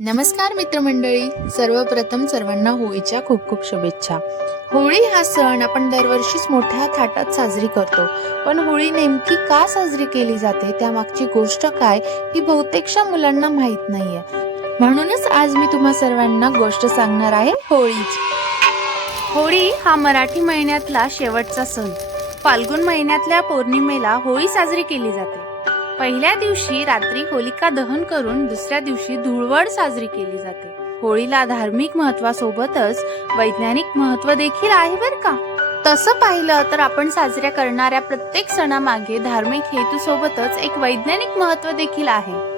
नमस्कार मित्रमंडळी, सर्वप्रथम सर्वांना होळीच्या खूप खूप शुभेच्छा. होळी हा सण आपण दरवर्षीच मोठ्या थाटात साजरी करतो. पण होळी नेमकी का साजरी केली जाते, त्यामागची गोष्ट काय ही बहुतेकशा मुलांना माहीत नाहीये. म्हणूनच आज मी तुम्हा सर्वांना गोष्ट सांगणार आहे होळीची. होळी हा मराठी महिन्यातला शेवटचा सण. फाल्गुन महिन्यातल्या पौर्णिमेला होळी साजरी केली जाते. पहिल्या दिवशी रात्री होलिका दहन करून दुसऱ्या दिवशी धुळवड साजरी केली जाते. होळीला धार्मिक महत्वासोबतच वैज्ञानिक महत्व देखील आहे बरं का. तसं पाहिलं तर आपण साजऱ्या करणाऱ्या प्रत्येक सणामागे धार्मिक हेतू सोबतच एक वैज्ञानिक महत्व देखील आहे.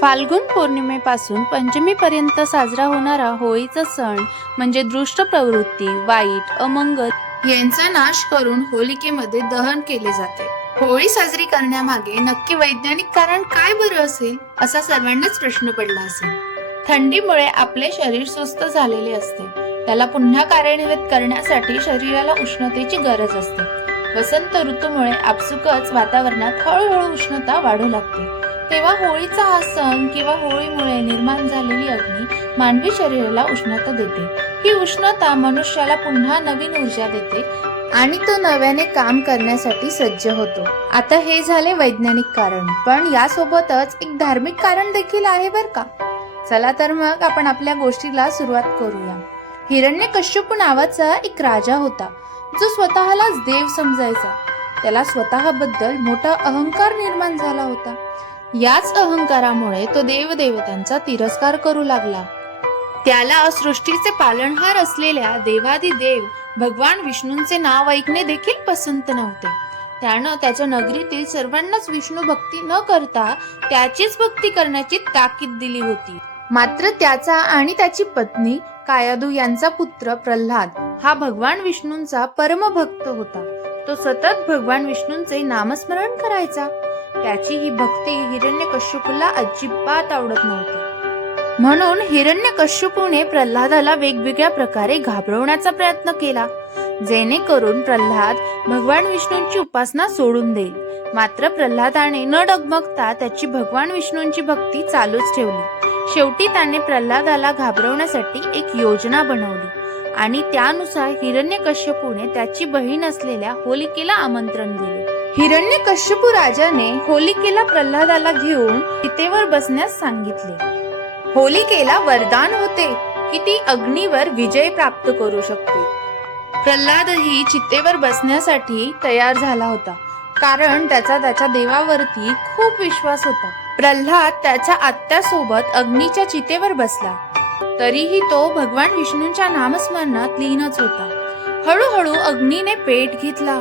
फाल्गुन पौर्णिमेपासून पंचमी पर्यंत साजरा होणारा होळीचा सण म्हणजे दृष्ट प्रवृत्ती, वाईट, अमंगल यांचा नाश करून होलिकेमध्ये दहन केले जाते. होळी साजरी करण्यामागे नक्की वैज्ञानिक कारण काय बरं असेल, असा सर्वांनाच प्रश्न पडला असेल. थंडीमुळे आपले शरीर सुस्त झालेले असते. त्याला पुन्हा कार्यान्वित करण्यासाठी शरीराला उष्णतेची गरज असते. वसंत ऋतूमुळे आपसुकच वातावरणात हळूहळू उष्णता वाढू लागते. तेव्हा होळीचा हा सण किंवा होळीमुळे निर्माण झालेली अग्नी मानवी शरीराला उष्णता देते. ही उष्णता मनुष्याला पुन्हा नवीन ऊर्जा देते आणि तो नव्याने काम करण्यासाठी सज्ज होतो. आता हे झाले वैज्ञानिक कारण, पण यासोबतच एक धार्मिक कारण देखील आहे बर का. चला तर मग आपण आपल्या गोष्टीला सुरुवात करूया. हिरण्यकश्यप नावाचा एक राजा होता, जो स्वतःलाच देव समजायचा. त्याला स्वतःबद्दल मोठा अहंकार निर्माण झाला होता. याच अहंकारामुळे तो देवदेवतांचा तिरस्कार करू लागला. त्याला सृष्टीचे पालनहार असलेल्या देवादिदेव भगवान विष्णूंचे नाव ऐकणे देखील पसंत नव्हते. त्यानं त्याच्या नगरीतील सर्वांनाच विष्णू भक्ती न करता त्याचीच भक्ती करण्याची ताकीद दिली होती. मात्र त्याचा आणि त्याची पत्नी कायदू यांचा पुत्र प्रल्हाद हा भगवान विष्णूंचा परमभक्त होता. तो सतत भगवान विष्णूंचे नामस्मरण करायचा. त्याची ही भक्ती हिरण्यकश्यपूला अजिबात आवडत नव्हती. म्हणून हिरण्यकश्यपूने प्रल्हादाला वेगवेगळ्या प्रकारे घाबरवण्याचा प्रयत्न केला, जेणेकरून प्रल्हाद भगवान विष्णूंची उपासना सोडून देईल. मात्र प्रल्हादाने न डगमगता त्याची भगवान विष्णूंची भक्ती चालूच ठेवली. शेवटी त्याने प्रल्हादाला घाबरवण्यासाठी एक योजना बनवली आणि त्यानुसार हिरण्यकश्यपूने त्याची बहीण असलेल्या होलिकेला आमंत्रण दिले. हिरण्यकश्यपू राजाने होलिकेला प्रल्हादाला घेऊन चितेवर बसण्यास सांगितले. होलिकेला वरदान होते की ती अग्नीवर विजय प्राप्त करू शकते. प्रल्हादही चितेवर बसण्यासाठी तयार झाला होता, कारण त्याच्या देवावरती खूप विश्वास होता. प्रल्हाद त्याच्या आत्यासोबत अग्नीच्या चितेवर बसला, तरीही तो भगवान विष्णूंच्या नामस्मरणात लीनच होता. हळूहळू अग्नीने पेट घेतला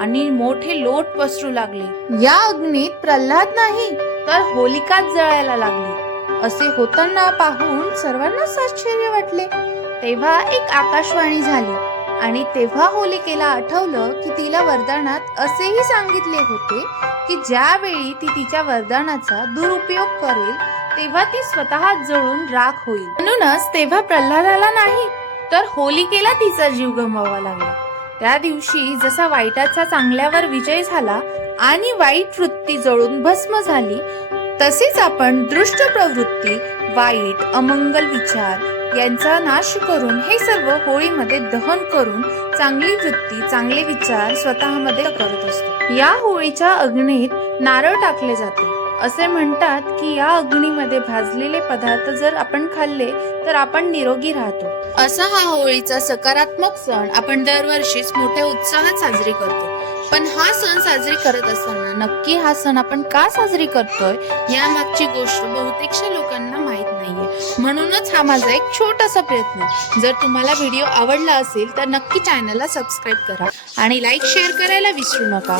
आणि मोठे लोट पसरू लागले. या अग्नीत प्रल्हाद नाही तर होलिकाच जळायला लागली. असे होताना पाहून सर्वांनाच आश्चर्य वाटले. तेव्हा एक आकाशवाणी झाली आणि तेव्हा होलिकेला आठवलं की तिला वरदानात असेही सांगितले होते की ज्यावेळी ती तिच्या वरदानाचा दुरुपयोग करेल तेव्हा ती स्वतः जळून राख होईल. म्हणूनच तेव्हा प्रल्हादाला नाही तर होलिकेला तिचा जीव गमवावा लागला. त्या दिवशी जसा वाईटाचा चांगल्यावर विजय झाला आणि वाईट वृत्ती जळून भस्म झाली, तसेच आपण दृष्ट प्रवृत्ती, वाईट, अमंगल विचार यांचा नाश करून हे सर्व होळीमध्ये दहन करून चांगली वृत्ती, चांगले विचार स्वतःमध्ये करत असतो. या होळीच्या अग्नीत नारळ टाकले जाते. असे म्हणतात की या अग्नीमध्ये भाजलेले पदार्थ जर आपण खाल्ले तर आपण निरोगी राहतो. असा हा होळीचा सकारात्मक सण आपण दरवर्षीच मोठ्या उत्साहात साजरी करतो. पण हा सण साजरी करत असताना नक्की हा सण आपण का साजरी करतोय यामागची गोष्ट बहुतेकशा लोकांना माहित नाहीये. म्हणूनच हा माझा एक छोटासा प्रयत्न. जर तुम्हाला व्हिडिओ आवडला असेल तर नक्की चॅनलला सबस्क्राईब करा आणि लाईक शेअर करायला विसरू नका.